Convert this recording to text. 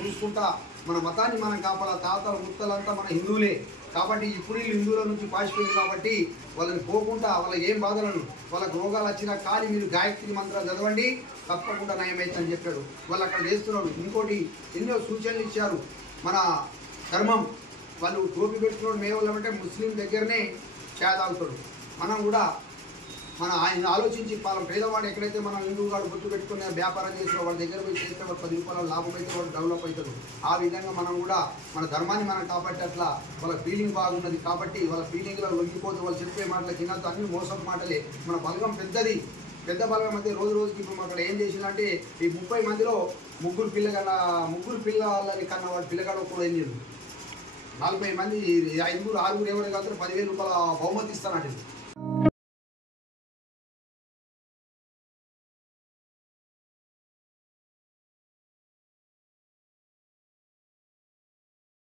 చూసుకుంటా మన మతాన్ని మనం కాపాల తాతలు ముత్తలంతా మన హిందువులే కాబట్టి ఇప్పుడు హిందువుల నుంచి పాసిపోయింది కాబట్టి వాళ్ళని పోకుండా వాళ్ళకి ఏం బాధలను వాళ్ళకి రోగాలు వచ్చినా కానీ మీరు గాయత్రి మంత్రాలు చదవండి తప్పకుండా నయమైతుందని చెప్పాడు. వాళ్ళు అక్కడ చేస్తున్నాడు. ఇంకోటి ఎన్నో సూచనలు ఇచ్చారు. మన ధర్మం వాళ్ళు టోపీ పెట్టుకున్నాడు మేవాళ్ళమంటే ముస్లిం దగ్గరనే చాయ్ తాగుతాడు. మనం కూడా మన ఆయన ఆలోచించి పేదవాడు ఎక్కడైతే మనం హిందువు వాడు బొట్టు పెట్టుకునే వ్యాపారం చేసిన వాళ్ళ దగ్గర పోయి చేస్తే వాడు 10 రూపాయల లాభం అయితే వాడు డెవలప్ అవుతాడు. ఆ విధంగా మనం కూడా మన ధర్మాన్ని మనం కాబట్టి అట్లా వాళ్ళ ఫీలింగ్ బాగున్నది కాబట్టి వాళ్ళ ఫీలింగ్లో లొంగిపోతూ వాళ్ళు చెప్పే మాటల కింద అన్ని మోసం మాటలే. మన బలగం పెద్ద బలగం అయితే రోజుకి ఇప్పుడు అక్కడ ఏం చేసిందంటే ఈ 30 మందిలో ముగ్గురు పిల్లలని కన్నా వాడు పిల్లగాడు కూడా ఏం చేయదు. 40 మంది 5 6 ఎవరు కాదు 10,000 రూపాయల బహుమతి ఇస్తానంటే